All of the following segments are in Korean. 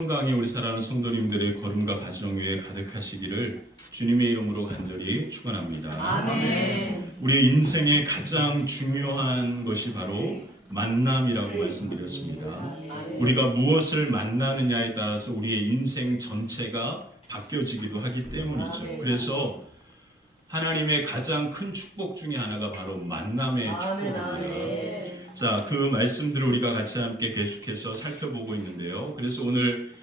건강이 우리 사랑하는 성도님들의 걸음과 가정 위에 가득하시기를 주님의 이름으로 간절히 축원합니다. 아멘. 우리의 인생의 가장 중요한 것이 바로 만남이라고 말씀드렸습니다. 우리가 무엇을 만나느냐에 따라서 우리의 인생 전체가 바뀌어지기도 하기 때문이죠. 그래서 하나님의 가장 큰 축복 중에 하나가 바로 만남의 축복입니다. 자, 그 말씀들을 우리가 같이 함께 계속해서 살펴보고 있는데요. 그래서 오늘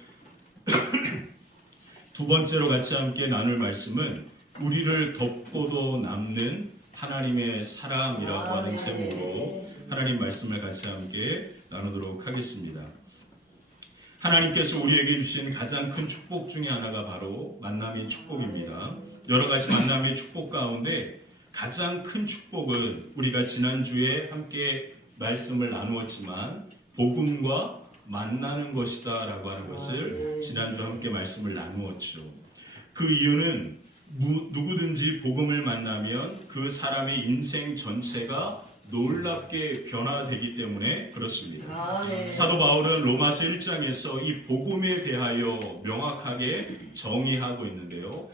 두 번째로 같이 함께 나눌 말씀은 우리를 덮고도 남는 하나님의 사랑이라고 하는 제목으로 하나님 말씀을 같이 함께 나누도록 하겠습니다. 하나님께서 우리에게 주신 가장 큰 축복 중에 하나가 바로 만남의 축복입니다. 여러 가지 만남의 축복 가운데 가장 큰 축복은 우리가 지난주에 함께 말씀을 나누었지만 복음과 만나는 것이다 라고 하는 것을 지난주 함께 말씀을 나누었죠. 그 이유는 누구든지 복음을 만나면 그 사람의 인생 전체가 놀랍게 변화되기 때문에 그렇습니다. 사도 바울은 로마서 1장에서 이 복음에 대하여 명확하게 정의하고 있는데요.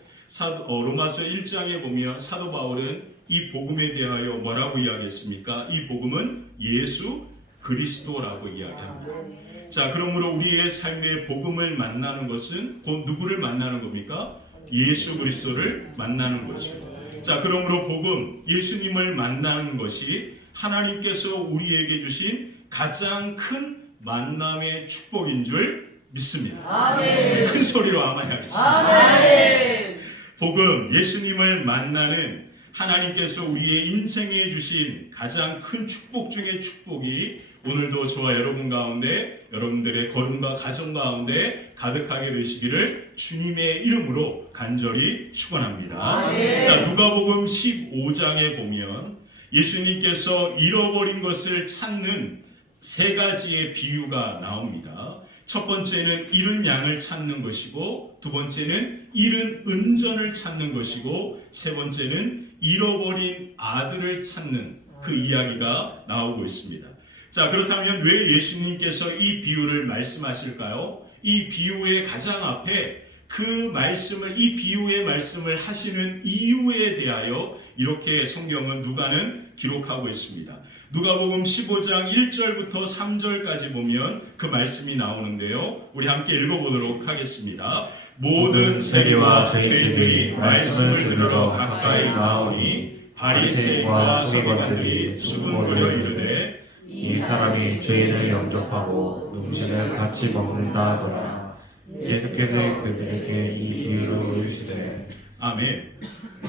로마서 1장에 보면 사도 바울은 이 복음에 대하여 뭐라고 이야기했습니까? 이 복음은 예수 그리스도라고 이야기합니다. 자, 그러므로 우리의 삶의 복음을 만나는 것은 곧 누구를 만나는 겁니까? 예수 그리스도를 만나는 거죠. 자, 그러므로 복음, 예수님을 만나는 것이 하나님께서 우리에게 주신 가장 큰 만남의 축복인 줄 믿습니다. 아멘. 큰 소리로 아멘하겠습니다. 아멘. 복음, 예수님을 만나는 하나님께서 우리의 인생에 주신 가장 큰 축복 중의 축복이 오늘도 저와 여러분 가운데 여러분들의 걸음과 가정 가운데 가득하게 되시기를 주님의 이름으로 간절히 축원합니다. 자, 누가복음 15장에 보면 예수님께서 잃어버린 것을 찾는 세 가지의 비유가 나옵니다. 첫 번째는 잃은 양을 찾는 것이고, 두 번째는 잃은 은전을 찾는 것이고, 세 번째는 잃어버린 아들을 찾는 그 이야기가 나오고 있습니다. 자, 그렇다면 왜 예수님께서 이 비유를 말씀하실까요? 이 비유의 가장 앞에 그 말씀을, 이 비유의 말씀을 하시는 이유에 대하여 이렇게 성경은 누가는 기록하고 있습니다. 누가복음 15장 1절부터 3절까지 보면 그 말씀이 나오는데요. 우리 함께 읽어보도록 하겠습니다. 모든 세리와 죄인들이 말씀을 들으러 가까이 나오니 바리새인과 서기관들이 수군거려 이르되 이 사람이 죄인을 영접하고 음식을 같이 먹는다 하더라. 예수께서 그들에게 이 비유를 이르시되. 아멘.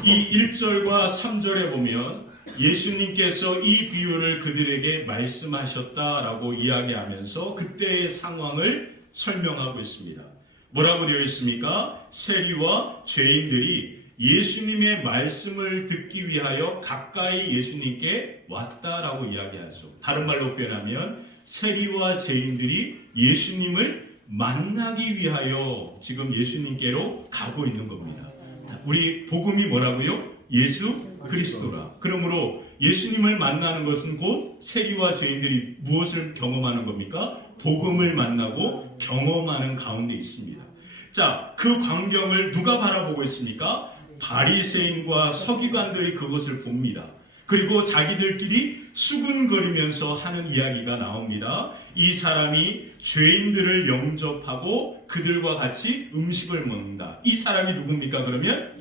이 1절과 3절에 보면 예수님께서 이 비유를 그들에게 말씀하셨다라고 이야기하면서 그때의 상황을 설명하고 있습니다. 뭐라고 되어 있습니까? 세리와 죄인들이 예수님의 말씀을 듣기 위하여 가까이 예수님께 왔다라고 이야기하죠. 다른 말로 표현하면 세리와 죄인들이 예수님을 만나기 위하여 지금 예수님께로 가고 있는 겁니다. 우리 복음이 뭐라고요? 예수 그리스도라. 그러므로 예수님을 만나는 것은 곧 세리와 죄인들이 무엇을 경험하는 겁니까? 복음을 만나고 경험하는 가운데 있습니다. 자, 그 광경을 누가 바라보고 있습니까? 바리새인과 서기관들이 그것을 봅니다. 그리고 자기들끼리 수군거리면서 하는 이야기가 나옵니다. 이 사람이 죄인들을 영접하고 그들과 같이 음식을 먹는다. 이 사람이 누굽니까? 그러면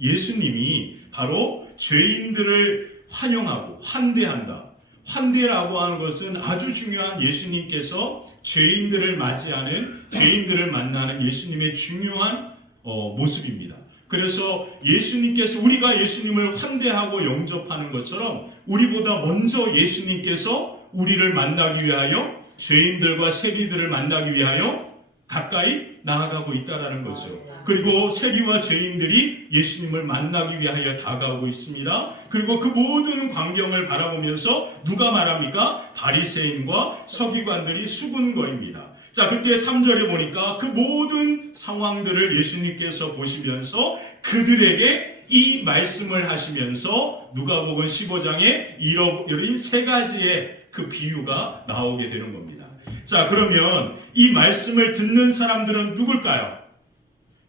예수님이 바로 죄인들을 환영하고 환대한다. 환대라고 하는 것은 아주 중요한 예수님께서 죄인들을 맞이하는, 죄인들을 만나는 예수님의 중요한 모습입니다. 그래서 예수님께서, 우리가 예수님을 환대하고 영접하는 것처럼 우리보다 먼저 예수님께서 우리를 만나기 위하여, 죄인들과 세리들을 만나기 위하여 가까이 나아가고 있다라는 거죠. 그리고 세리와 죄인들이 예수님을 만나기 위하여 다가오고 있습니다. 그리고 그 모든 광경을 바라보면서 누가 말합니까? 바리새인과 서기관들이 수군거립니다. 자, 그때 3절에 보니까 그 모든 상황들을 예수님께서 보시면서 그들에게 이 말씀을 하시면서 누가복음 15장에 잃어버린 세 가지의 그 비유가 나오게 되는 겁니다. 자, 그러면 이 말씀을 듣는 사람들은 누굴까요?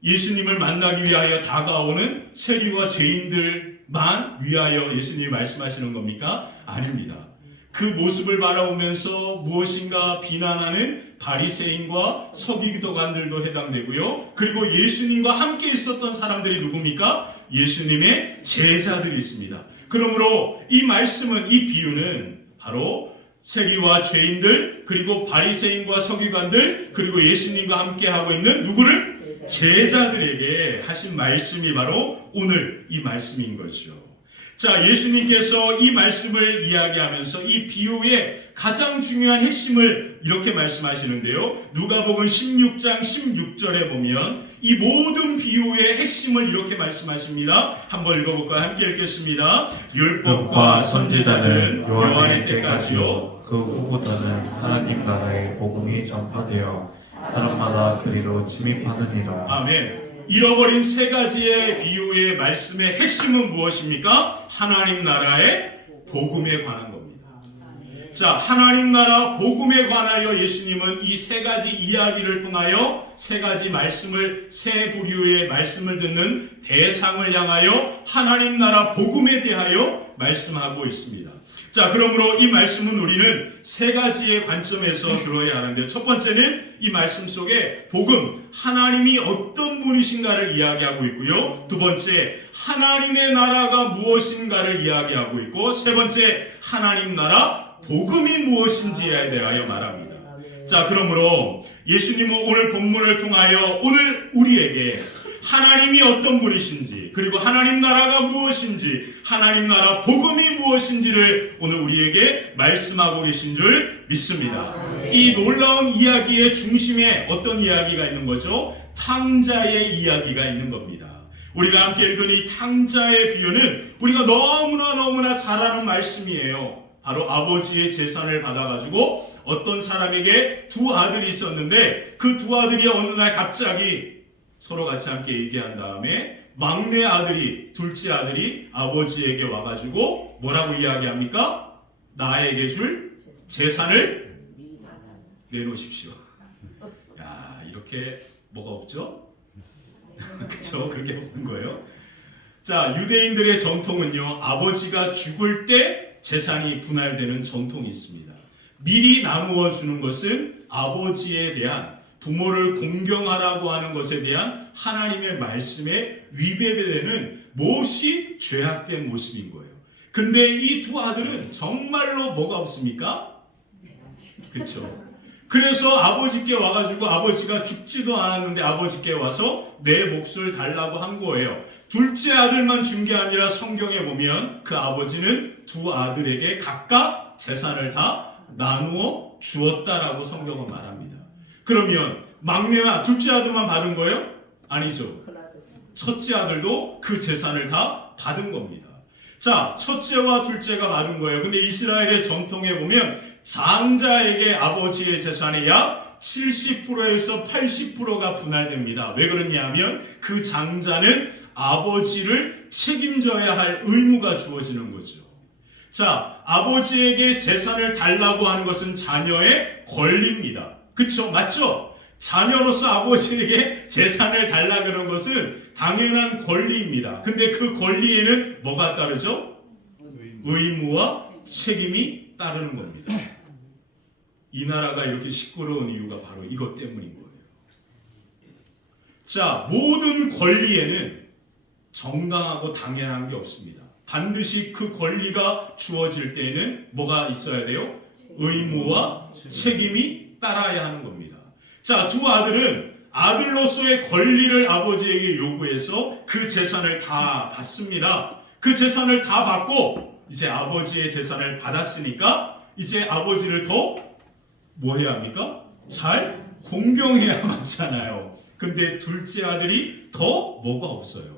예수님을 만나기 위하여 다가오는 세리와 죄인들만 위하여 예수님이 말씀하시는 겁니까? 아닙니다. 그 모습을 바라보면서 무엇인가 비난하는 바리새인과 서기관들도 해당되고요. 그리고 예수님과 함께 있었던 사람들이 누굽니까? 예수님의 제자들이 있습니다. 그러므로 이 말씀은, 이 비유는 바로 세리와 죄인들, 그리고 바리새인과 서기관들, 그리고 예수님과 함께 하고 있는 누구를? 제자들에게 하신 말씀이 바로 오늘 이 말씀인 거죠. 자, 예수님께서 이 말씀을 이야기하면서 이 비유의 가장 중요한 핵심을 이렇게 말씀하시는데요. 누가복음 16장 16절에 보면 이 모든 비유의 핵심을 이렇게 말씀하십니다. 한번 읽어볼까요? 함께 읽겠습니다. 율법과 선지자는 요한의 때까지요. 그 후부터는 하나님 나라의 복음이 전파되어 사람마다 그리로 침입하느니라. 아멘. 잃어버린 세 가지의 비유의 말씀의 핵심은 무엇입니까? 하나님 나라의 복음에 관한 겁니다. 자, 하나님 나라 복음에 관하여 예수님은 이 세 가지 이야기를 통하여 세 가지 말씀을, 세 부류의 말씀을 듣는 대상을 향하여 하나님 나라 복음에 대하여 말씀하고 있습니다. 자, 그러므로 이 말씀은 우리는 세 가지의 관점에서 들어야 하는데, 첫 번째는 이 말씀 속에 복음, 하나님이 어떤 분이신가를 이야기하고 있고요. 두 번째, 하나님의 나라가 무엇인가를 이야기하고 있고, 세 번째, 하나님 나라 복음이 무엇인지에 대하여 말합니다. 자, 그러므로 예수님은 오늘 본문을 통하여 오늘 우리에게 하나님이 어떤 분이신지, 그리고 하나님 나라가 무엇인지, 하나님 나라 복음이 무엇인지를 오늘 우리에게 말씀하고 계신 줄 믿습니다. 이 놀라운 이야기의 중심에 어떤 이야기가 있는 거죠? 탕자의 이야기가 있는 겁니다. 우리가 함께 읽은 이 탕자의 비유는 우리가 너무나 잘 아는 말씀이에요. 바로 아버지의 재산을 받아가지고 어떤 사람에게 두 아들이 있었는데, 그 두 아들이 어느 날 갑자기 서로 같이 함께 얘기한 다음에 막내 아들이, 둘째 아들이 아버지에게 와가지고 뭐라고 이야기합니까? 나에게 줄 재산을 내놓으십시오. 야, 이렇게 뭐가 없죠? 그쵸? 그렇게 없는 거예요. 자, 유대인들의 전통은요, 아버지가 죽을 때 재산이 분할되는 전통이 있습니다. 미리 나누어 주는 것은 아버지에 대한, 부모를 공경하라고 하는 것에 대한 하나님의 말씀에 위배되는 몹시 죄악된 모습인 거예요. 근데 이 두 아들은 정말로 뭐가 없습니까? 그렇죠. 그래서 아버지께 와가지고, 아버지가 죽지도 않았는데 아버지께 와서 내 몫을 달라고 한 거예요. 둘째 아들만 준 게 아니라 성경에 보면 그 아버지는 두 아들에게 각각 재산을 다 나누어 주었다라고 성경은 말합니다. 그러면 막내나 둘째 아들만 받은 거예요? 아니죠. 첫째 아들도 그 재산을 다 받은 겁니다. 자, 첫째와 둘째가 받은 거예요. 근데 이스라엘의 전통에 보면 장자에게 아버지의 재산의 약 70%에서 80%가 분할됩니다. 왜 그러냐 하면 그 장자는 아버지를 책임져야 할 의무가 주어지는 거죠. 자, 아버지에게 재산을 달라고 하는 것은 자녀의 권리입니다. 그쵸? 맞죠? 자녀로서 아버지에게 재산을 달라 그런 것은 당연한 권리입니다. 근데 그 권리에는 뭐가 따르죠? 의무와 책임이 따르는 겁니다. 이 나라가 이렇게 시끄러운 이유가 바로 이것 때문인 거예요. 자, 모든 권리에는 정당하고 당연한 게 없습니다. 반드시 그 권리가 주어질 때에는 뭐가 있어야 돼요? 의무와 책임이 따라야 하는 겁니다. 자, 두 아들은 아들로서의 권리를 아버지에게 요구해서 그 재산을 다 받습니다. 그 재산을 다 받고 이제 아버지의 재산을 받았으니까 이제 아버지를 더 뭐 해야 합니까? 잘 공경해야 맞잖아요. 근데 둘째 아들이 더 뭐가 없어요.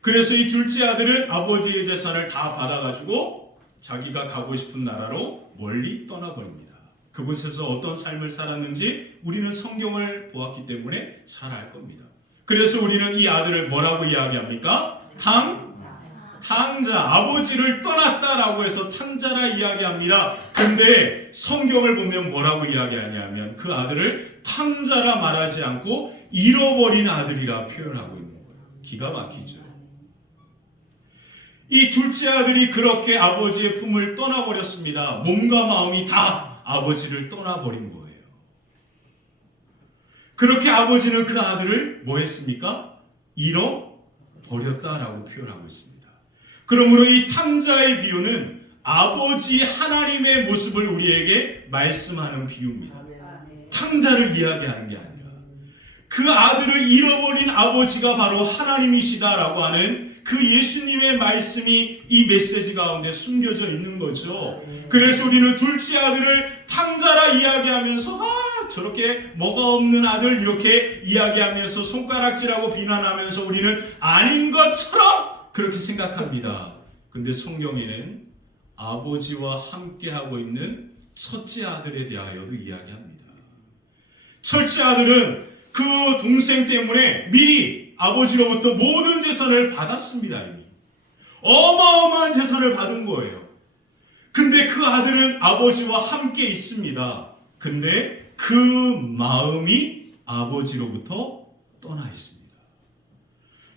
그래서 이 둘째 아들은 아버지의 재산을 다 받아가지고 자기가 가고 싶은 나라로 멀리 떠나버립니다. 그곳에서 어떤 삶을 살았는지 우리는 성경을 보았기 때문에 잘 알 겁니다. 그래서 우리는 이 아들을 뭐라고 이야기합니까? 탕자, 아버지를 떠났다라고 해서 탕자라 이야기합니다. 근데 성경을 보면 뭐라고 이야기하냐면 그 아들을 탕자라 말하지 않고 잃어버린 아들이라 표현하고 있는 거예요. 기가 막히죠. 이 둘째 아들이 그렇게 아버지의 품을 떠나버렸습니다. 몸과 마음이 다 아버지를 떠나버린 거예요. 그렇게 아버지는 그 아들을 뭐 했습니까? 잃어버렸다라고 표현하고 있습니다. 그러므로 이 탕자의 비유는 아버지 하나님의 모습을 우리에게 말씀하는 비유입니다. 탕자를 이야기하는 게 아니라 그 아들을 잃어버린 아버지가 바로 하나님이시다라고 하는 그 예수님의 말씀이 이 메시지 가운데 숨겨져 있는 거죠. 그래서 우리는 둘째 아들을 탕자라 이야기하면서 저렇게 뭐가 없는 아들 이렇게 이야기하면서 손가락질하고 비난하면서 우리는 아닌 것처럼 그렇게 생각합니다. 근데 성경에는 아버지와 함께하고 있는 첫째 아들에 대하여도 이야기합니다. 첫째 아들은 그 동생 때문에 미리 아버지로부터 모든 재산을 받았습니다. 이미. 어마어마한 재산을 받은 거예요. 근데 그 아들은 아버지와 함께 있습니다. 근데 그 마음이 아버지로부터 떠나 있습니다.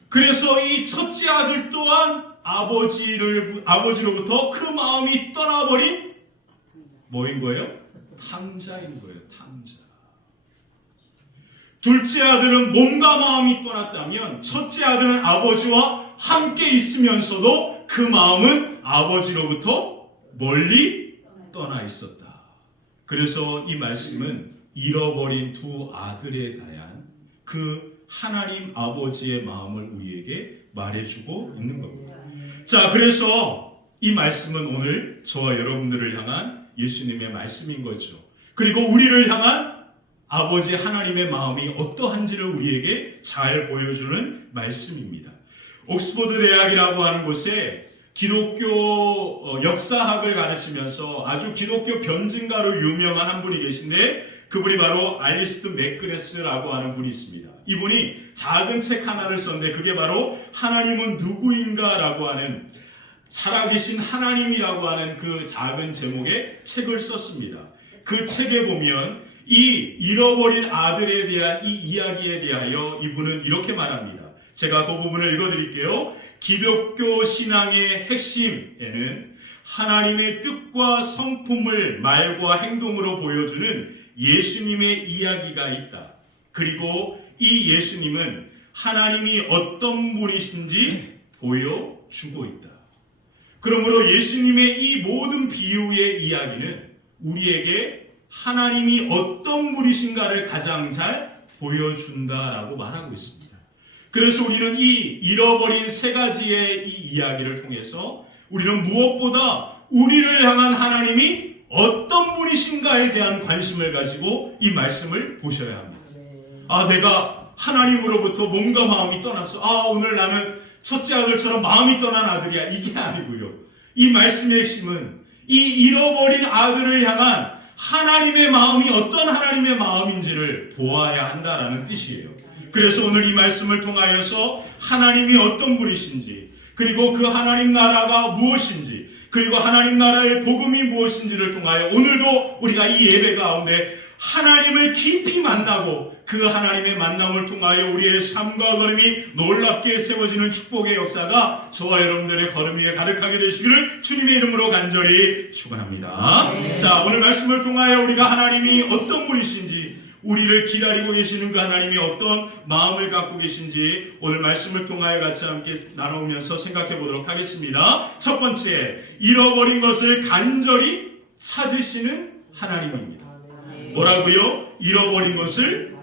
그래서 이 첫째 아들 또한 아버지로부터 그 마음이 떠나버린 뭐인 거예요? 탕자인 거예요. 탕자. 둘째 아들은 몸과 마음이 떠났다면 첫째 아들은 아버지와 함께 있으면서도 그 마음은 아버지로부터 멀리 떠나 있었다. 그래서 이 말씀은 잃어버린 두 아들에 대한 그 하나님 아버지의 마음을 우리에게 말해주고 있는 겁니다. 자, 그래서 이 말씀은 오늘 저와 여러분들을 향한 예수님의 말씀인 거죠. 그리고 우리를 향한 아버지 하나님의 마음이 어떠한지를 우리에게 잘 보여주는 말씀입니다. 옥스퍼드 대학이라고 하는 곳에 기독교 역사학을 가르치면서 아주 기독교 변증가로 유명한 한 분이 계신데 그분이 바로 알리스트 맥그레스라고 하는 분이 있습니다. 이분이 작은 책 하나를 썼는데 그게 바로 하나님은 누구인가라고 하는 살아계신 하나님이라고 하는 그 작은 제목의 책을 썼습니다. 그 책에 보면 이 잃어버린 아들에 대한 이 이야기에 대하여 이분은 이렇게 말합니다. 제가 그 부분을 읽어드릴게요. 기독교 신앙의 핵심에는 하나님의 뜻과 성품을 말과 행동으로 보여주는 예수님의 이야기가 있다. 그리고 이 예수님은 하나님이 어떤 분이신지 보여주고 있다. 그러므로 예수님의 이 모든 비유의 이야기는 우리에게 하나님이 어떤 분이신가를 가장 잘 보여준다라고 말하고 있습니다. 그래서 우리는 이 잃어버린 세 가지의 이 이야기를 통해서 우리는 무엇보다 우리를 향한 하나님이 어떤 분이신가에 대한 관심을 가지고 이 말씀을 보셔야 합니다. 아, 내가 하나님으로부터 몸과 마음이 떠났어. 아, 오늘 나는 첫째 아들처럼 마음이 떠난 아들이야. 이게 아니고요. 이 말씀의 핵심은 이 잃어버린 아들을 향한 하나님의 마음이 어떤 하나님의 마음인지를 보아야 한다라는 뜻이에요. 그래서 오늘 이 말씀을 통하여서 하나님이 어떤 분이신지, 그리고 그 하나님 나라가 무엇인지, 그리고 하나님 나라의 복음이 무엇인지를 통하여 오늘도 우리가 이 예배 가운데 하나님을 깊이 만나고 그 하나님의 만남을 통하여 우리의 삶과 걸음이 놀랍게 세워지는 축복의 역사가 저와 여러분들의 걸음 위에 가득하게 되시기를 주님의 이름으로 간절히 축원합니다. 네. 자, 오늘 말씀을 통하여 우리가 하나님이 어떤 분이신지, 우리를 기다리고 계시는 그 하나님이 어떤 마음을 갖고 계신지 오늘 말씀을 통하여 같이 함께 나누면서 생각해 보도록 하겠습니다. 첫 번째, 잃어버린 것을 간절히 찾으시는 하나님입니다. 뭐라고요? 잃어버린 것을.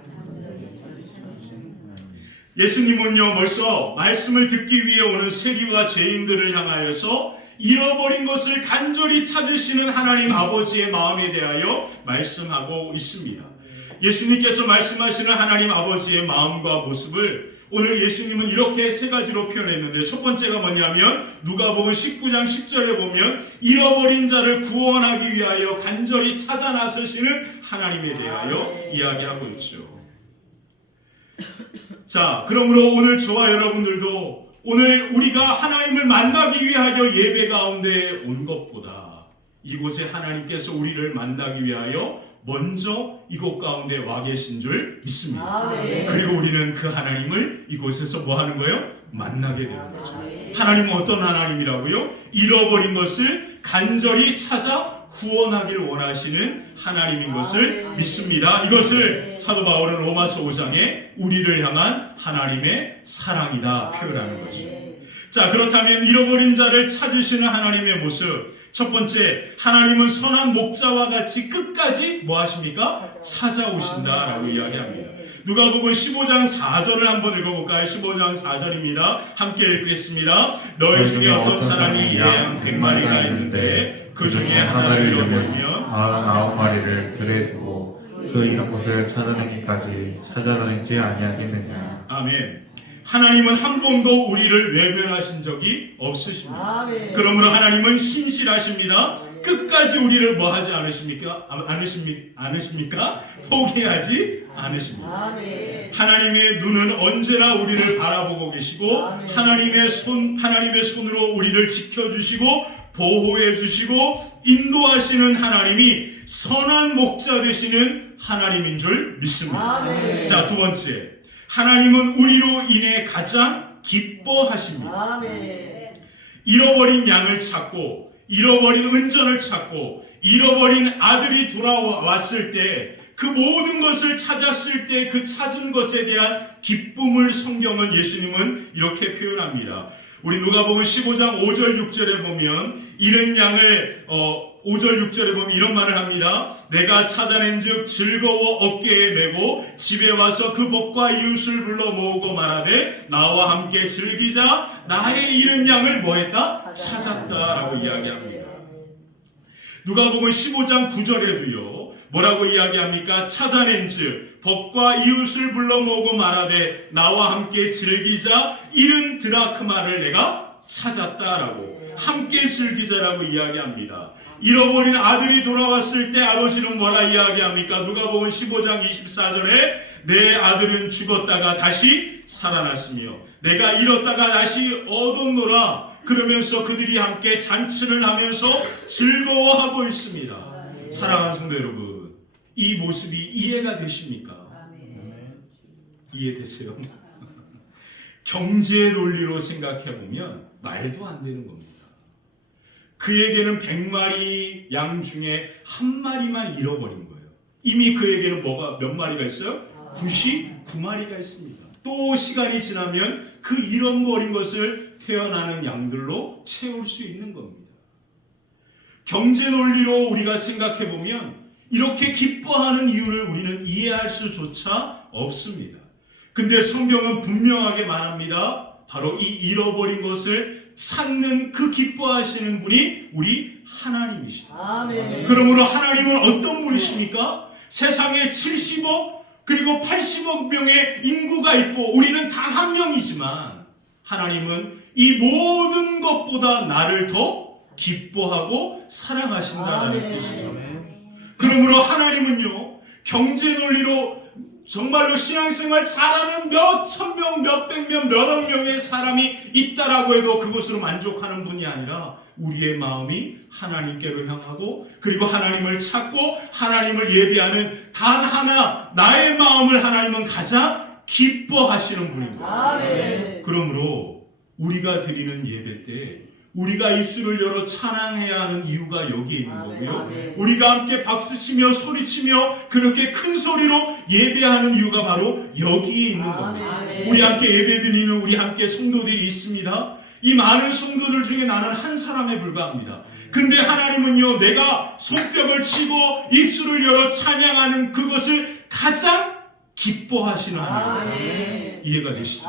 예수님은요 벌써 말씀을 듣기 위해 오는 세리와 죄인들을 향하여서 잃어버린 것을 간절히 찾으시는 하나님 아버지의 마음에 대하여 말씀하고 있습니다. 예수님께서 말씀하시는 하나님 아버지의 마음과 모습을 오늘 예수님은 이렇게 세 가지로 표현했는데, 첫 번째가 뭐냐면 누가복음 19장 10절에 보면 잃어버린 자를 구원하기 위하여 간절히 찾아 나서시는 하나님에 대하여 이야기하고 있죠. 자, 그러므로 오늘 저와 여러분들도 오늘 우리가 하나님을 만나기 위하여 예배 가운데 온 것보다 이곳에 하나님께서 우리를 만나기 위하여 먼저 이곳 가운데 와 계신 줄 믿습니다. 그리고 우리는 그 하나님을 이곳에서 뭐 하는 거예요? 만나게 되는 거죠. 하나님은 어떤 하나님이라고요? 잃어버린 것을 간절히 찾아 구원하길 원하시는 하나님인 것을 믿습니다. 이것을 사도 바울은 로마서 5장에 우리를 향한 하나님의 사랑이다 표현하는 거죠. 자, 그렇다면 잃어버린 자를 찾으시는 하나님의 모습, 첫 번째, 하나님은 선한 목자와 같이 끝까지 뭐 하십니까? 찾아오신다라고 이야기합니다. 누가복음 15장 4절을 한번 읽어볼까요? 15장 4절입니다. 함께 읽겠습니다. 너희 중에 어떤 사람이 양 100마리가 있는데 그 중에 하나를 잃어버리면 99마리를 들에 두고 그 잃은 곳을 찾아내기까지 찾아다니지 아니하겠느냐. 아멘. 하나님은 한 번도 우리를 외면하신 적이 없으십니다. 그러므로 하나님은 신실하십니다. 끝까지 우리를 뭐 하지 않으십니까? 포기하지 않으십니다. 하나님의 눈은 언제나 우리를 바라보고 계시고 하나님의 손으로 우리를 지켜주시고 보호해 주시고 인도하시는 하나님이 선한 목자 되시는 하나님인 줄 믿습니다. 자, 두 번째, 하나님은 우리로 인해 가장 기뻐하십니다. 잃어버린 양을 찾고 잃어버린 은전을 찾고 잃어버린 아들이 돌아왔을 때 그 모든 것을 찾았을 때 그 찾은 것에 대한 기쁨을 성경은 예수님은 이렇게 표현합니다. 우리 누가복음 15장 5절 6절에 보면 잃은 양을 5절 6절에 보면 이런 말을 합니다. 내가 찾아낸즉 즐거워 어깨에 메고 집에 와서 그 복과 이웃을 불러 모으고 말하되 나와 함께 즐기자. 나의 잃은 양을 뭐했다? 찾았다라고 이야기합니다. 누가복음 15장 9절에도요. 뭐라고 이야기합니까? 찾아낸즉 복과 이웃을 불러 모으고 말하되 나와 함께 즐기자. 잃은 드라크마를 내가 찾았다라고 함께 즐기자라고 이야기합니다. 잃어버린 아들이 돌아왔을 때 아버지는 뭐라 이야기합니까? 누가복음 15장 24절에 내 아들은 죽었다가 다시 살아났으며 내가 잃었다가 다시 얻었노라. 그러면서 그들이 함께 잔치를 하면서 즐거워하고 있습니다. 사랑하는 성도 여러분, 이 모습이 이해가 되십니까? 이해되세요? 경제 논리로 생각해보면 말도 안 되는 겁니다. 그에게는 100마리 양 중에 한 마리만 잃어버린 거예요. 이미 그에게는 몇 마리가 있어요? 99마리가 있습니다. 또 시간이 지나면 그 잃어버린 것을 태어나는 양들로 채울 수 있는 겁니다. 경제 논리로 우리가 생각해보면 이렇게 기뻐하는 이유를 우리는 이해할 수조차 없습니다. 근데 성경은 분명하게 말합니다. 바로 이 잃어버린 것을 찾는 그 기뻐하시는 분이 우리 하나님이시다. 아멘. 그러므로 하나님은 어떤 분이십니까? 세상에 70억 그리고 80억 명의 인구가 있고 우리는 단 한 명이지만 하나님은 이 모든 것보다 나를 더 기뻐하고 사랑하신다는 뜻이죠. 그러므로 하나님은요, 경제 논리로 정말로 신앙생활 잘하는 몇천 명, 몇백 명, 몇억 명의 사람이 있다라고 해도 그것으로 만족하는 분이 아니라 우리의 마음이 하나님께로 향하고 그리고 하나님을 찾고 하나님을 예배하는 단 하나 나의 마음을 하나님은 가장 기뻐하시는 분입니다. 아멘. 그러므로 우리가 드리는 예배 때 우리가 입술을 열어 찬양해야 하는 이유가 여기에 있는 거고요. 우리가 함께 박수치며 소리치며 그렇게 큰 소리로 예배하는 이유가 바로 여기에 있는 겁니다. 우리 함께 예배드리는 우리 함께 성도들이 있습니다. 이 많은 성도들 중에 나는 한 사람에 불과합니다. 근데 하나님은요, 내가 손뼉을 치고 입술을 열어 찬양하는 그것을 가장 기뻐하시는 하나님. 이해가 되시죠?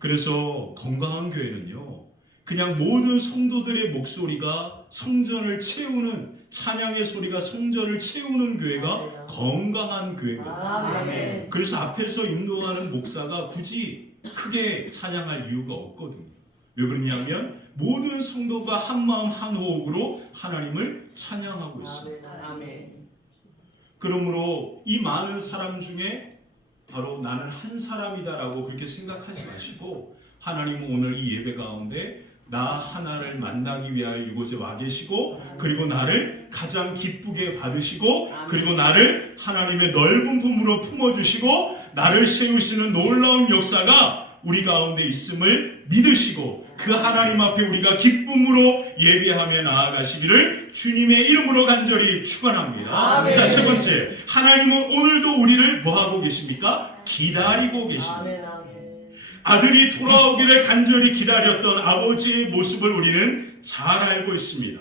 그래서 건강한 교회는요, 그냥 모든 성도들의 목소리가 성전을 채우는 찬양의 소리가 성전을 채우는 교회가 건강한 교회입니다. 그래서 앞에서 인도하는 목사가 굳이 크게 찬양할 이유가 없거든요. 왜 그러냐면 모든 성도가 한 마음 한 호흡으로 하나님을 찬양하고 있습니다. 그러므로 이 많은 사람 중에 바로 나는 한 사람이다라고 그렇게 생각하지 마시고 하나님은 오늘 이 예배 가운데 나 하나를 만나기 위하여 이곳에 와 계시고, 그리고 나를 가장 기쁘게 받으시고, 그리고 나를 하나님의 넓은 품으로 품어주시고 나를 세우시는 놀라운 역사가 우리 가운데 있음을 믿으시고, 그 하나님 앞에 우리가 기쁨으로 예배하며 나아가시기를 주님의 이름으로 간절히 축원합니다. 아멘. 자, 세 번째, 하나님은 오늘도 우리를 뭐하고 계십니까? 기다리고 계십니다. 아멘, 아멘. 아들이 돌아오기를 간절히 기다렸던 아버지의 모습을 우리는 잘 알고 있습니다.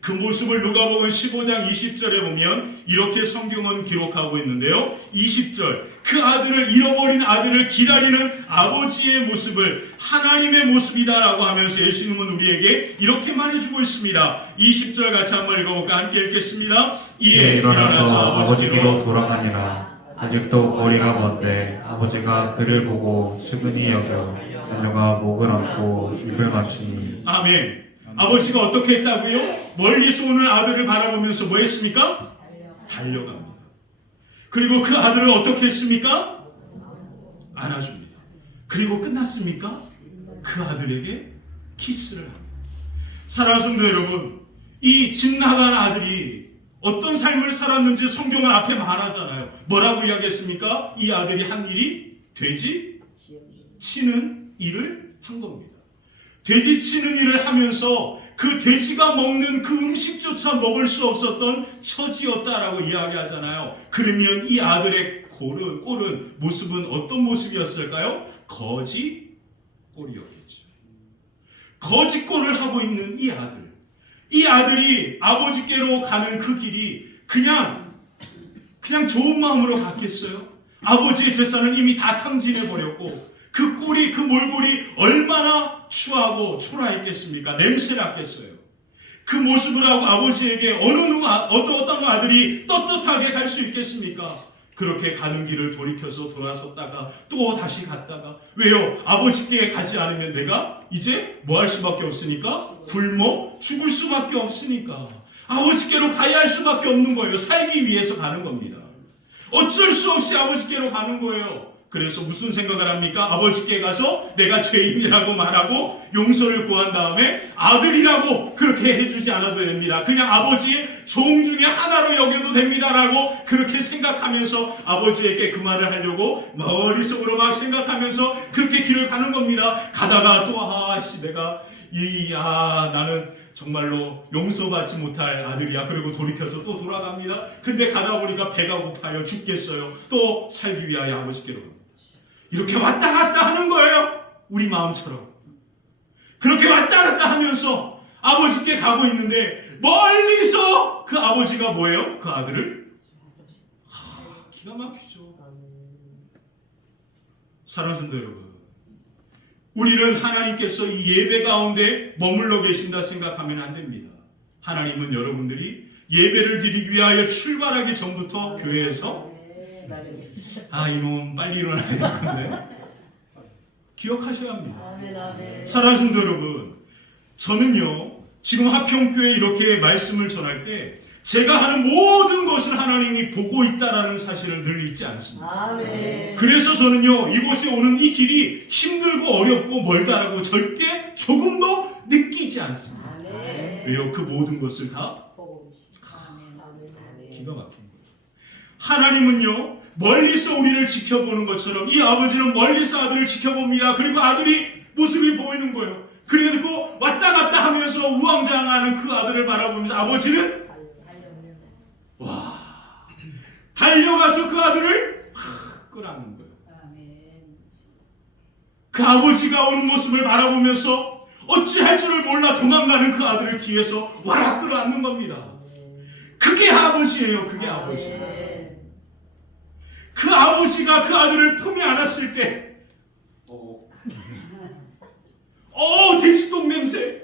그 모습을 누가복음 15장 20절에 보면 이렇게 성경은 기록하고 있는데요. 20절, 그 아들을, 잃어버린 아들을 기다리는 아버지의 모습을 하나님의 모습이다라고 하면서 예수님은 우리에게 이렇게 말해주고 있습니다. 20절 같이 한번 읽어볼까? 함께 읽겠습니다. 이에 일어나서 아버지께로 돌아가니라. 아직도 거리가 먼데 아버지가 그를 보고 측은히 여겨 자녀가 목을 안고 입을 맞추니. 아멘. 아버지가 어떻게 했다고요? 멀리서 오는 아들을 바라보면서 뭐 했습니까? 달려갑니다. 그리고 그 아들을 어떻게 했습니까? 안아줍니다. 그리고 끝났습니까? 그 아들에게 키스를 합니다. 사랑하는 성도 여러분, 이 집 나간 아들이 어떤 삶을 살았는지 성경은 앞에 말하잖아요. 뭐라고 이야기했습니까? 이 아들이 한 일이 돼지 치는 일을 한 겁니다. 돼지 치는 일을 하면서 그 돼지가 먹는 그 음식조차 먹을 수 없었던 처지였다라고 이야기하잖아요. 그러면 이 아들의 꼴은 모습은 어떤 모습이었을까요? 거지 꼴이었겠죠. 거지 꼴을 하고 있는 이 아들. 이 아들이 아버지께로 가는 그 길이 그냥 좋은 마음으로 갔겠어요? 아버지의 재산을 이미 다 탕진해 버렸고, 그 꼴이, 그 몰골이 얼마나 추하고 초라했겠습니까? 냄새 났겠어요. 그 모습을 하고 아버지에게 어떤 아들이 떳떳하게 갈 수 있겠습니까? 그렇게 가는 길을 돌이켜서 돌아섰다가 또 다시 갔다가, 왜요? 아버지께 가지 않으면 내가 이제 뭐 할 수밖에 없으니까? 굶어 죽을 수밖에 없으니까 아버지께로 가야 할 수밖에 없는 거예요. 살기 위해서 가는 겁니다. 어쩔 수 없이 아버지께로 가는 거예요. 그래서 무슨 생각을 합니까? 아버지께 가서 내가 죄인이라고 말하고 용서를 구한 다음에 아들이라고 그렇게 해주지 않아도 됩니다. 그냥 아버지의 종 중에 하나로 여겨도 됩니다라고 그렇게 생각하면서 아버지에게 그 말을 하려고 머릿속으로 막 생각하면서 그렇게 길을 가는 겁니다. 가다가 또 나는 정말로 용서받지 못할 아들이야. 그리고 돌이켜서 또 돌아갑니다. 근데 가다 보니까 배가 고파요. 죽겠어요. 또 살기 위하여 아버지께로 갑니다. 이렇게 왔다 갔다 하는 거예요. 우리 마음처럼. 그렇게 왔다 갔다 하면서 아버지께 가고 있는데 멀리서 그 아버지가 뭐예요? 그 아들을? 기가 막히죠. 사랑하는 성도 여러분, 우리는 하나님께서 이 예배 가운데 머물러 계신다 생각하면 안 됩니다. 하나님은 여러분들이 예배를 드리기 위하여 출발하기 전부터 교회에서 이놈 빨리 일어나야 될 건데 기억하셔야 합니다. 사랑하는 성도 여러분, 저는요 지금 하평교회 이렇게 말씀을 전할 때 제가 하는 모든 것을 하나님이 보고 있다라는 사실을 늘 잊지 않습니다. 아멘. 그래서 저는요 이곳에 오는 이 길이 힘들고 어렵고 멀다라고 절대 조금도 느끼지 않습니다. 아멘. 왜요? 그 모든 것을 다 아멘. 기가 막힌 거예요. 하나님은요 멀리서 우리를 지켜보는 것처럼 이 아버지는 멀리서 아들을 지켜봅니다. 그리고 아들이 모습이 보이는 거예요. 그리고 왔다 갔다 하면서 우왕좌왕하는 그 아들을 바라보면서 아버지는 달려가서 그 아들을 확 끌어안는 거예요. 그 아버지가 오는 모습을 바라보면서 어찌할 줄을 몰라 도망가는 그 아들을 뒤에서 와라 끌어안는 겁니다. 그게 아버지예요. 그게 아버지. 그 아버지가 그 아들을 품에 안았을 때 돼지똥 냄새,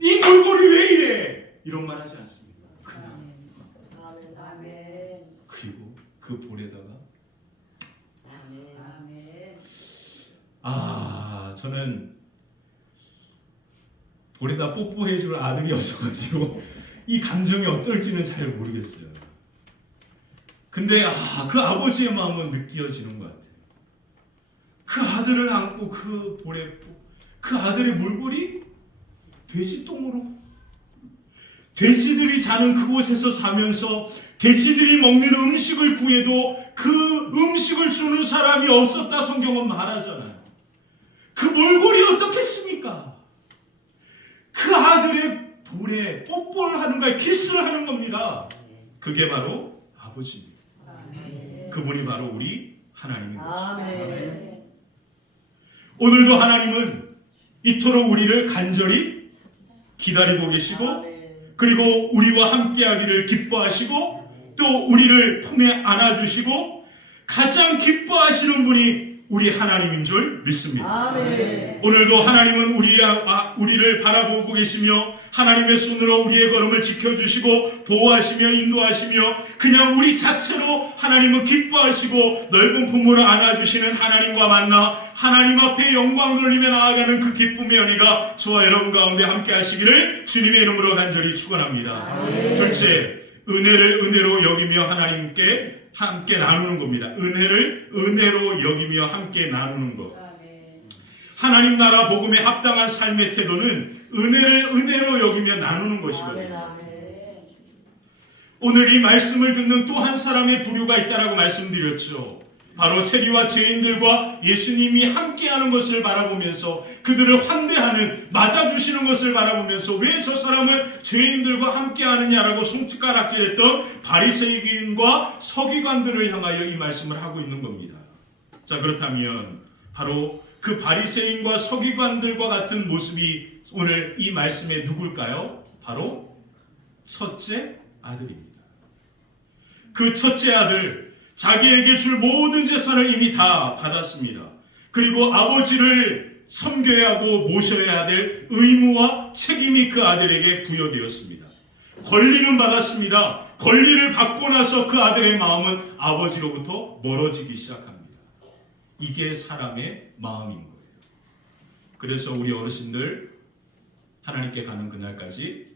이 몰골이 왜 이래, 이런 말 하지 않습니다. 그냥 그리고 그 볼에다가 저는 볼에다 뽀뽀해줄 아들이 없어가지고 이 감정이 어떨지는 잘 모르겠어요. 근데 그 아버지의 마음은 느껴지는 것 같아요. 그 아들을 안고 그 볼에 그 아들의 몰골이 돼지똥으로, 돼지들이 자는 그곳에서 자면서 돼지들이 먹는 음식을 구해도 그 음식을 주는 사람이 없었다 성경은 말하잖아요. 그 몰골이 어떻겠습니까? 그 아들의 볼에 뽀뽀를 하는 거예요. 키스를 하는 겁니다. 그게 바로 아버지입니다. 그분이 바로 우리 하나님인 것입니다. 오늘도 하나님은 이토록 우리를 간절히 기다리고 계시고, 그리고 우리와 함께하기를 기뻐하시고, 또 우리를 품에 안아주시고, 가장 기뻐하시는 분이 우리 하나님인 줄 믿습니다. 오늘도 하나님은 우리를 바라보고 계시며 하나님의 손으로 우리의 걸음을 지켜주시고 보호하시며 인도하시며 그냥 우리 자체로 하나님은 기뻐하시고 넓은 품으로 안아주시는 하나님과 만나 하나님 앞에 영광 돌리며 나아가는 그 기쁨의 연회가 저와 여러분 가운데 함께 하시기를 주님의 이름으로 간절히 축원합니다. 둘째, 은혜를 은혜로 여기며 하나님께 함께 나누는 겁니다. 은혜를 은혜로 여기며 함께 나누는 것. 하나님 나라 복음에 합당한 삶의 태도는 은혜를 은혜로 여기며 나누는 것이거든요. 오늘 이 말씀을 듣는 또 한 사람의 부류가 있다라고 말씀드렸죠. 바로 세리와 죄인들과 예수님이 함께하는 것을 바라보면서 그들을 환대하는, 맞아주시는 것을 바라보면서 왜 저 사람은 죄인들과 함께하느냐라고 손가락질했던 바리새인과 서기관들을 향하여 이 말씀을 하고 있는 겁니다. 자, 그렇다면 바로 그 바리새인과 서기관들과 같은 모습이 오늘 이 말씀에 누굴까요? 바로 첫째 아들입니다. 그 첫째 아들, 자기에게 줄 모든 재산을 이미 다 받았습니다. 그리고 아버지를 섬겨야 하고 모셔야 될 의무와 책임이 그 아들에게 부여되었습니다. 권리는 받았습니다. 권리를 받고 나서 그 아들의 마음은 아버지로부터 멀어지기 시작합니다. 이게 사람의 마음인 거예요. 그래서 우리 어르신들 하나님께 가는 그날까지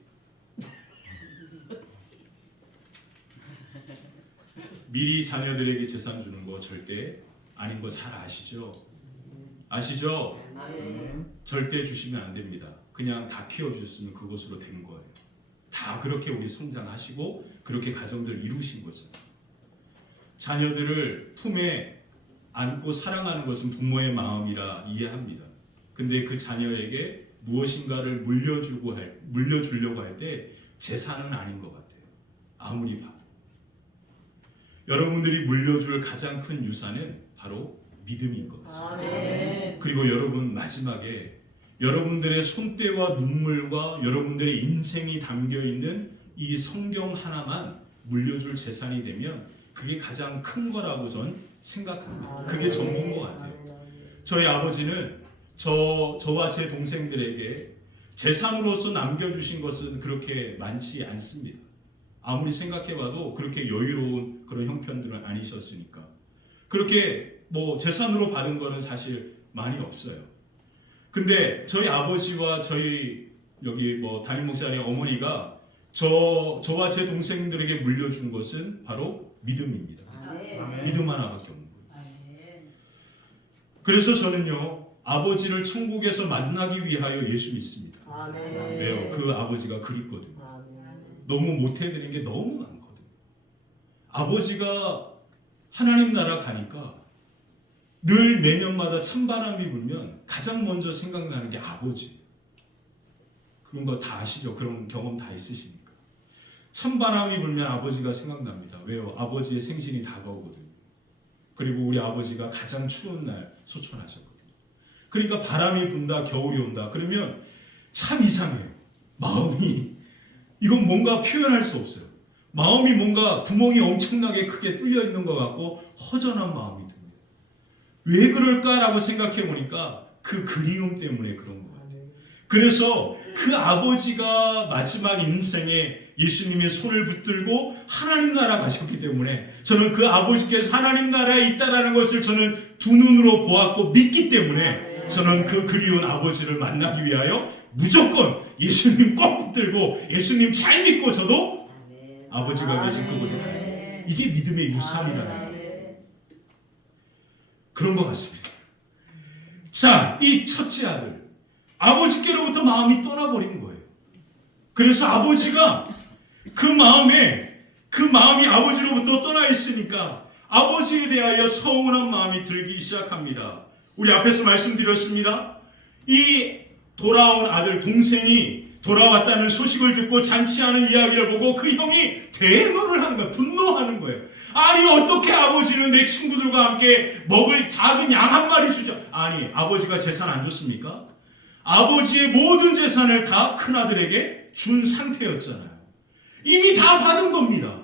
미리 자녀들에게 재산 주는 거 절대 아닌 거 잘 아시죠? 아시죠? 절대 주시면 안 됩니다. 그냥 다 키워주셨으면 그것으로 된 거예요. 다 그렇게 우리 성장하시고 그렇게 가정들 이루신 거잖아요. 자녀들을 품에 안고 사랑하는 것은 부모의 마음이라 이해합니다. 근데 그 자녀에게 무엇인가를 물려주려고 할 때 재산은 아닌 것 같아요. 아무리 봐도. 여러분들이 물려줄 가장 큰 유산은 바로 믿음인 것 같습니다. 그리고 여러분 마지막에 여러분들의 손때와 눈물과 여러분들의 인생이 담겨있는 이 성경 하나만 물려줄 재산이 되면 그게 가장 큰 거라고 전 생각합니다. 그게 전부인 것 같아요. 저희 아버지는 저와 제 동생들에게 재산으로서 남겨주신 것은 그렇게 많지 않습니다. 아무리 생각해봐도 그렇게 여유로운 그런 형편들은 아니셨으니까. 그렇게 뭐 재산으로 받은 거는 사실 많이 없어요. 근데 저희 아버지와 저희 여기 뭐 담임 목사님 어머니가 저와 제 동생들에게 물려준 것은 바로 믿음입니다. 믿음 하나밖에 없는 거예요. 그래서 저는요, 아버지를 천국에서 만나기 위하여 예수 믿습니다. 왜요? 그 아버지가 그립거든요. 너무 못해드린 게 너무 많거든요. 아버지가 하나님 나라 가니까 늘 내년마다 찬바람이 불면 가장 먼저 생각나는 게 아버지. 그런 거 다 아시죠? 그런 경험 다 있으십니까? 찬바람이 불면 아버지가 생각납니다. 왜요? 아버지의 생신이 다가오거든요. 그리고 우리 아버지가 가장 추운 날 소천하셨거든요. 그러니까 바람이 분다, 겨울이 온다. 그러면 참 이상해요. 마음이. 이건 뭔가 표현할 수 없어요. 마음이 뭔가 구멍이 엄청나게 크게 뚫려 있는 것 같고 허전한 마음이 듭니다. 왜 그럴까라고 생각해 보니까 그 그리움 때문에 그런 것 같아요. 그래서 그 아버지가 마지막 인생에 예수님의 손을 붙들고 하나님 나라 가셨기 때문에 저는 그 아버지께서 하나님 나라에 있다라는 것을 저는 두 눈으로 보았고 믿기 때문에 저는 그 그리운 아버지를 만나기 위하여 무조건 예수님 꼭 붙들고 예수님 잘 믿고 저도 아버지가 계신 그곳에 가요. 이게 믿음의 유산이라는 거예요. 그런 것 같습니다. 자, 이 첫째 아들, 아버지께로부터 마음이 떠나버린 거예요. 그래서 아버지가 그 마음이 아버지로부터 떠나 있으니까 아버지에 대하여 서운한 마음이 들기 시작합니다. 우리 앞에서 말씀드렸습니다. 이 돌아온 아들 동생이 돌아왔다는 소식을 듣고 잔치하는 이야기를 보고 그 형이 대노를 하는 거예요. 분노하는 거예요. 아니, 어떻게 아버지는 내 친구들과 함께 먹을 작은 양 한 마리 주죠? 아니, 아버지가 재산 안 줬습니까? 아버지의 모든 재산을 다 큰아들에게 준 상태였잖아요. 이미 다 받은 겁니다.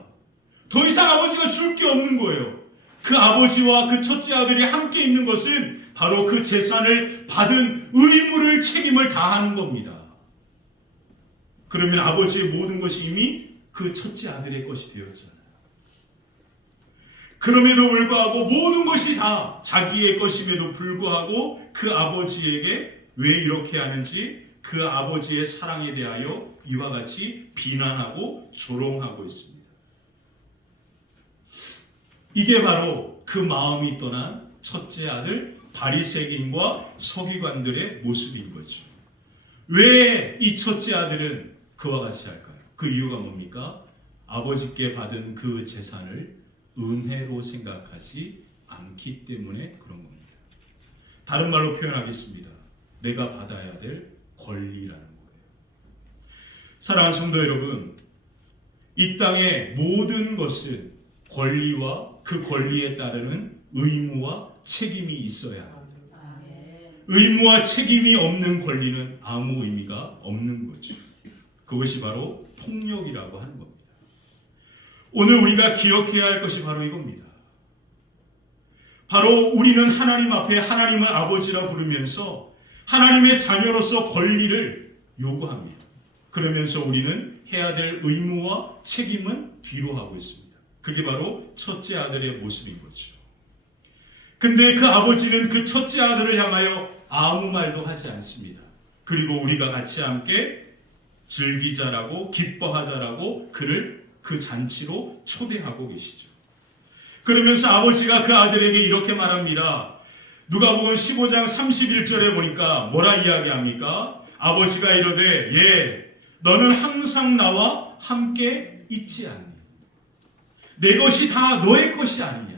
더 이상 아버지가 줄 게 없는 거예요. 그 아버지와 그 첫째 아들이 함께 있는 것은 바로 그 재산을 받은 의무를, 책임을 다하는 겁니다. 그러면 아버지의 모든 것이 이미 그 첫째 아들의 것이 되었잖아요. 그럼에도 불구하고 모든 것이 다 자기의 것임에도 불구하고 그 아버지에게 왜 이렇게 하는지 그 아버지의 사랑에 대하여 이와 같이 비난하고 조롱하고 있습니다. 이게 바로 그 마음이 떠난 첫째 아들 바리새인과 서기관들의 모습인 거죠. 왜 이 첫째 아들은 그와 같이 할까요? 그 이유가 뭡니까? 아버지께 받은 그 재산을 은혜로 생각하지 않기 때문에 그런 겁니다. 다른 말로 표현하겠습니다. 내가 받아야 될 권리라는 거예요. 사랑하는 성도 여러분, 이 땅의 모든 것은 권리와 그 권리에 따르는 의무와 책임이 있어야 합니다. 의무와 책임이 없는 권리는 아무 의미가 없는 거죠. 그것이 바로 폭력이라고 하는 겁니다. 오늘 우리가 기억해야 할 것이 바로 이겁니다. 바로 우리는 하나님 앞에 하나님을 아버지라 부르면서 하나님의 자녀로서 권리를 요구합니다. 그러면서 우리는 해야 될 의무와 책임은 뒤로 하고 있습니다. 그게 바로 첫째 아들의 모습인 거죠. 근데 그 아버지는 그 첫째 아들을 향하여 아무 말도 하지 않습니다. 그리고 우리가 같이 함께 즐기자라고, 기뻐하자라고 그를 그 잔치로 초대하고 계시죠. 그러면서 아버지가 그 아들에게 이렇게 말합니다. 누가복음 15장 31절에 보니까 뭐라 이야기합니까? 아버지가 이르되 예, 너는 항상 나와 함께 있지 않니? 내 것이 다 너의 것이 아니냐?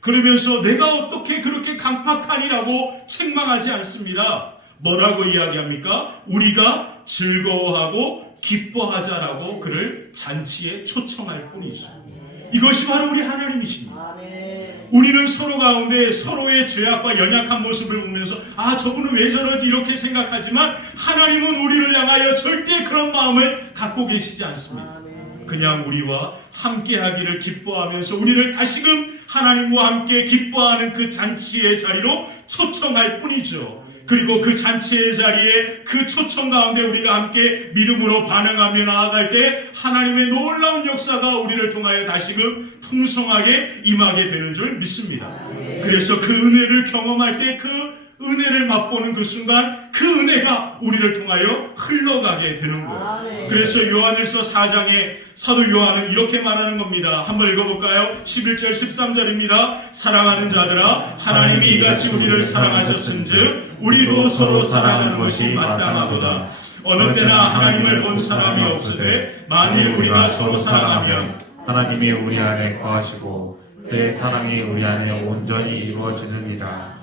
그러면서 내가 어떻게 그렇게 강팍하니라고 책망하지 않습니다. 뭐라고 이야기합니까? 우리가 즐거워하고 기뻐하자라고 그를 잔치에 초청할 뿐이죠. 이것이 바로 우리 하나님이십니다. 우리는 서로 가운데 서로의 죄악과 연약한 모습을 보면서 아, 저분은 왜 저러지 이렇게 생각하지만 하나님은 우리를 향하여 절대 그런 마음을 갖고 계시지 않습니다. 그냥 우리와 함께하기를 기뻐하면서 우리를 다시금 하나님과 함께 기뻐하는 그 잔치의 자리로 초청할 뿐이죠. 그리고 그 잔치의 자리에 그 초청 가운데 우리가 함께 믿음으로 반응하며 나아갈 때 하나님의 놀라운 역사가 우리를 통하여 다시금 풍성하게 임하게 되는 줄 믿습니다. 그래서 그 은혜를 경험할 때 그 은혜를 맛보는 그 순간 그 은혜가 우리를 통하여 흘러가게 되는 거예요. 그래서 요한일서 4장에 사도 요한은 이렇게 말하는 겁니다. 한번 읽어볼까요? 11절 13절입니다. 사랑하는 자들아, 하나님이 이같이 우리를 사랑하셨은즉 우리도 서로 사랑하는 것이 마땅하도다. 어느 때나 하나님을 본 사람이 없으되 만일 우리가 서로 사랑하면 하나님이 우리 안에 거하시고 그의 사랑이 우리 안에 온전히 이루어지느니라.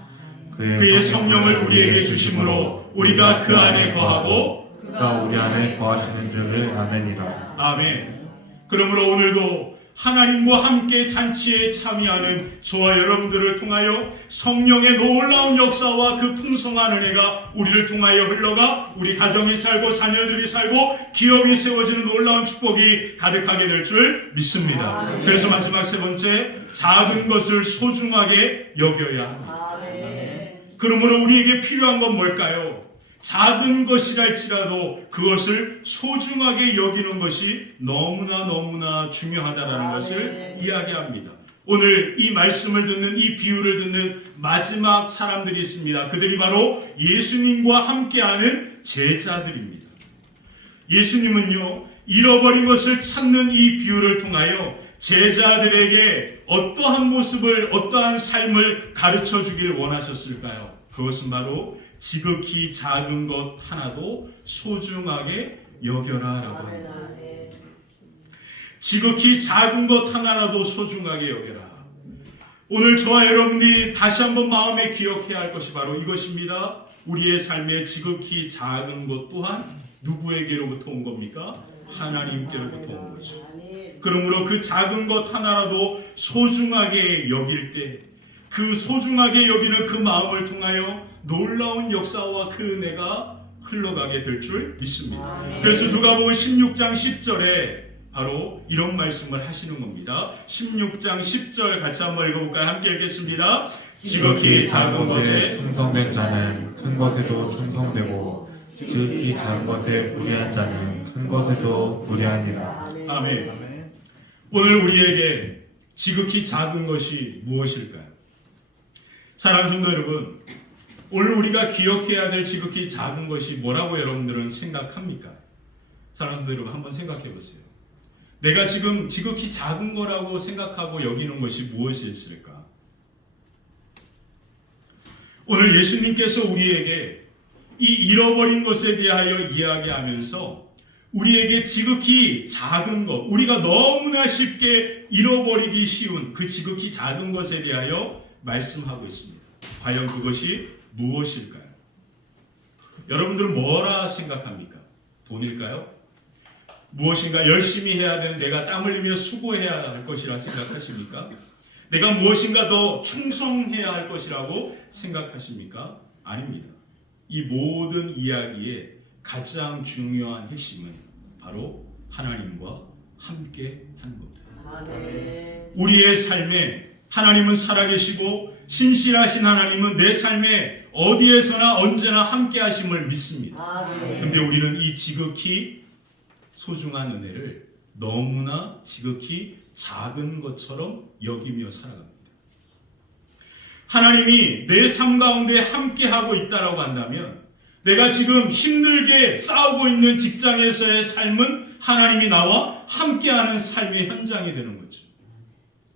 그의 성령을 우리에게 주심으로 우리가 그 안에 거하고 그가 우리 안에 거하시는 줄을 아느니라. 아멘. 그러므로 오늘도 하나님과 함께 잔치에 참여하는 저와 여러분들을 통하여 성령의 놀라운 역사와 그 풍성한 은혜가 우리를 통하여 흘러가 우리 가정이 살고 자녀들이 살고 기업이 세워지는 놀라운 축복이 가득하게 될 줄 믿습니다. 그래서 마지막 세 번째, 작은 것을 소중하게 여겨야 합니다. 그러므로 우리에게 필요한 건 뭘까요? 작은 것이랄지라도 그것을 소중하게 여기는 것이 너무나 중요하다는 것을 이야기합니다. 오늘 이 말씀을 듣는, 이 비유를 듣는 마지막 사람들이 있습니다. 그들이 바로 예수님과 함께하는 제자들입니다. 예수님은요, 잃어버린 것을 찾는 이 비유를 통하여 제자들에게 어떠한 모습을, 어떠한 삶을 가르쳐 주기를 원하셨을까요? 그것은 바로 지극히 작은 것 하나도 소중하게 여겨라 라고 합니다. 지극히 작은 것 하나라도 소중하게 여겨라. 오늘 저와 여러분이 다시 한번 마음에 기억해야 할 것이 바로 이것입니다. 우리의 삶에 지극히 작은 것 또한 누구에게로부터 온 겁니까? 하나님께로부터 온 거죠. 그러므로 그 작은 것 하나라도 소중하게 여길 때 그 소중하게 여기는 그 마음을 통하여 놀라운 역사와 그 은혜가 흘러가게 될 줄 믿습니다. 그래서 누가복음 16장 10절에 바로 이런 말씀을 하시는 겁니다. 16장 10절 같이 한번 읽어볼까요? 함께 읽겠습니다. 지극히 작은 것에 충성된 자는 큰 것에도 충성되고 지극히 작은 것에 불의한 자는 큰 것에도 불의하니라. 아멘. 오늘 우리에게 지극히 작은 것이 무엇일까요? 사랑하는 성도 여러분, 오늘 우리가 기억해야 될 지극히 작은 것이 뭐라고 여러분들은 생각합니까? 사랑하는 성도 여러분, 한번 생각해 보세요. 내가 지금 지극히 작은 거라고 생각하고 여기는 것이 무엇이 있을까? 오늘 예수님께서 우리에게 이 잃어버린 것에 대하여 이야기하면서 우리에게 지극히 작은 것, 우리가 너무나 쉽게 잃어버리기 쉬운 그 지극히 작은 것에 대하여 말씀하고 있습니다. 과연 그것이 무엇일까요? 여러분들은 뭐라 생각합니까? 돈일까요? 무엇인가 열심히 해야 되는, 내가 땀 흘리며 수고해야 할 것이라 생각하십니까? 내가 무엇인가 더 충성해야 할 것이라고 생각하십니까? 아닙니다. 이 모든 이야기의 가장 중요한 핵심은 바로 하나님과 함께 하는 겁니다. 아멘. 우리의 삶에 하나님은 살아계시고 신실하신 하나님은 내 삶에 어디에서나 언제나 함께 하심을 믿습니다. 그런데 우리는 이 지극히 소중한 은혜를 너무나 지극히 작은 것처럼 여기며 살아갑니다. 하나님이 내 삶 가운데 함께하고 있다고 한다면 내가 지금 힘들게 싸우고 있는 직장에서의 삶은 하나님이 나와 함께하는 삶의 현장이 되는 거죠.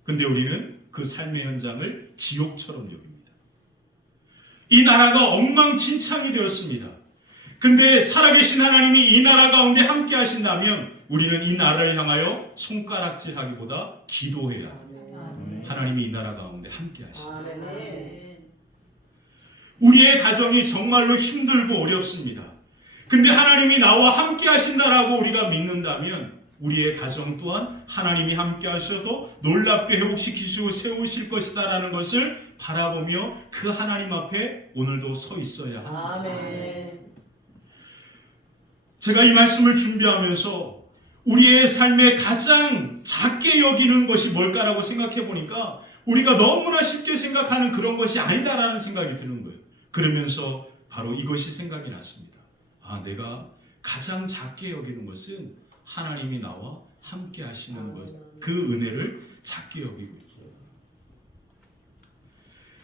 근데 우리는 그 삶의 현장을 지옥처럼 여깁니다. 이 나라가 엉망진창이 되었습니다. 근데 살아계신 하나님이 이 나라 가운데 함께 하신다면 우리는 이 나라를 향하여 손가락질하기보다 기도해야 합니다. 하나님이 이 나라 가운데 함께 하십니다. 우리의 가정이 정말로 힘들고 어렵습니다. 근데 하나님이 나와 함께 하신다라고 우리가 믿는다면 우리의 가정 또한 하나님이 함께 하셔서 놀랍게 회복시키시고 세우실 것이다라는 것을 바라보며 그 하나님 앞에 오늘도 서 있어야 합니다. 아멘. 제가 이 말씀을 준비하면서 우리의 삶에 가장 작게 여기는 것이 뭘까라고 생각해 보니까 우리가 너무나 쉽게 생각하는 그런 것이 아니다라는 생각이 드는 거예요. 그러면서 바로 이것이 생각이 났습니다. 아, 내가 가장 작게 여기는 것은 하나님이 나와 함께 하시는 것, 그 은혜를 작게 여기고 있어요.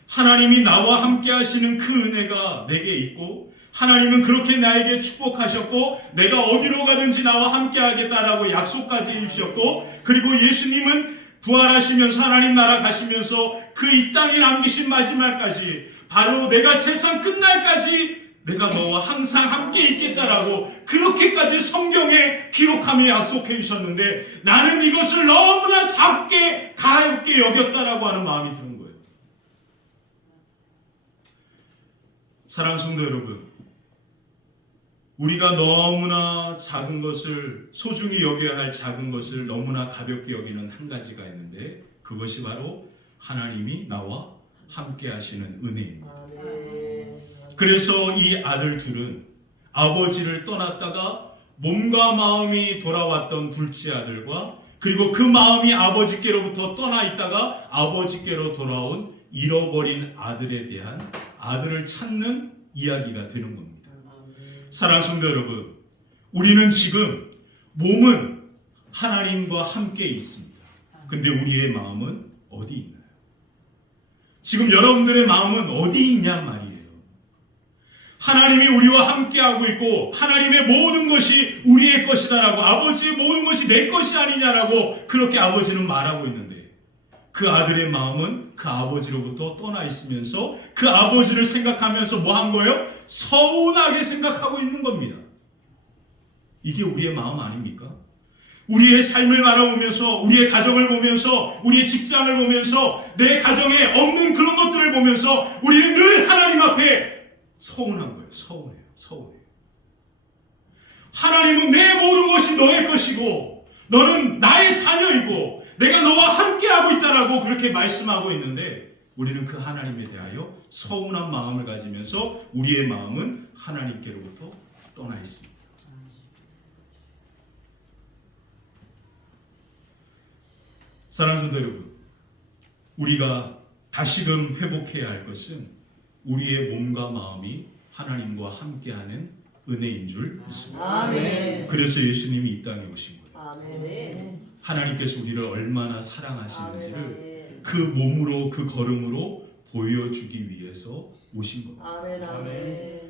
하나님이 나와 함께 하시는 그 은혜가 내게 있고 하나님은 그렇게 나에게 축복하셨고 내가 어디로 가든지 나와 함께 하겠다라고 약속까지 해주셨고 그리고 예수님은 부활하시면서 하나님 나라 가시면서 그 이 땅에 남기신 마지막까지 바로 내가 세상 끝날까지 내가 너와 항상 함께 있겠다라고 그렇게까지 성경에 기록하며 약속해 주셨는데 나는 이것을 너무나 작게 가볍게 여겼다라고 하는 마음이 드는 거예요. 사랑하는 성도 여러분, 우리가 너무나 작은 것을 소중히 여겨야 할 작은 것을 너무나 가볍게 여기는 한 가지가 있는데 그것이 바로 하나님이 나와 함께 하시는 은혜입니다. 그래서 이 아들 둘은 아버지를 떠났다가 몸과 마음이 돌아왔던 둘째 아들과 그리고 그 마음이 아버지께로부터 떠나 있다가 아버지께로 돌아온 잃어버린 아들에 대한 아들을 찾는 이야기가 되는 겁니다. 사랑하는 성도 여러분, 우리는 지금 몸은 하나님과 함께 있습니다. 근데 우리의 마음은 어디 있나요? 지금 여러분들의 마음은 어디 있냔 말이에요. 하나님이 우리와 함께하고 있고 하나님의 모든 것이 우리의 것이다라고 아버지의 모든 것이 내 것이 아니냐라고 그렇게 아버지는 말하고 있는데 그 아들의 마음은 그 아버지로부터 떠나 있으면서 그 아버지를 생각하면서 뭐 한 거예요? 서운하게 생각하고 있는 겁니다. 이게 우리의 마음 아닙니까? 우리의 삶을 바라보면서, 우리의 가정을 보면서, 우리의 직장을 보면서, 내 가정에 없는 그런 것들을 보면서 우리는 늘 하나님 앞에 서운한 거예요. 서운해요. 하나님은 내 모든 것이 너의 것이고 너는 나의 자녀이고 내가 너와 함께하고 있다라고 그렇게 말씀하고 있는데, 우리는 그 하나님에 대하여 서운한 마음을 가지면서 우리의 마음은 하나님께로부터 떠나 있습니다. 사랑하는 성도 여러분, 우리가 다시금 회복해야 할 것은 우리의 몸과 마음이 하나님과 함께하는 은혜인 줄 믿습니다. 아멘. 그래서 예수님이 이 땅에 오신 거예요. 아멘. 하나님께서 우리를 얼마나 사랑하시는지를 아멘. 그 몸으로, 그 걸음으로 보여주기 위해서 오신 겁니다. 아멘. 아멘.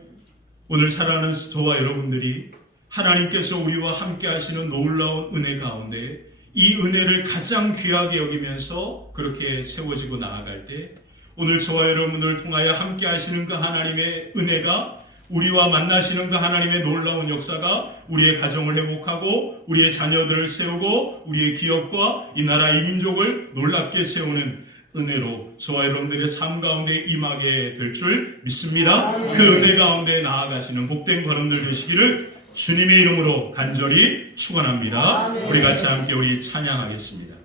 오늘 사랑하는 저와 여러분들이 하나님께서 우리와 함께 하시는 놀라운 은혜 가운데 이 은혜를 가장 귀하게 여기면서 그렇게 세워지고 나아갈 때, 오늘 저와 여러분을 통하여 함께 하시는 그 하나님의 은혜가, 우리와 만나시는 그 하나님의 놀라운 역사가 우리의 가정을 회복하고 우리의 자녀들을 세우고 우리의 기업과 이 나라 이 민족을 놀랍게 세우는 은혜로 저와 여러분들의 삶 가운데 임하게 될 줄 믿습니다. 그 은혜 가운데 나아가시는 복된 걸음들 되시기를 주님의 이름으로 간절히 축원합니다. 우리 같이 함께 우리 찬양하겠습니다.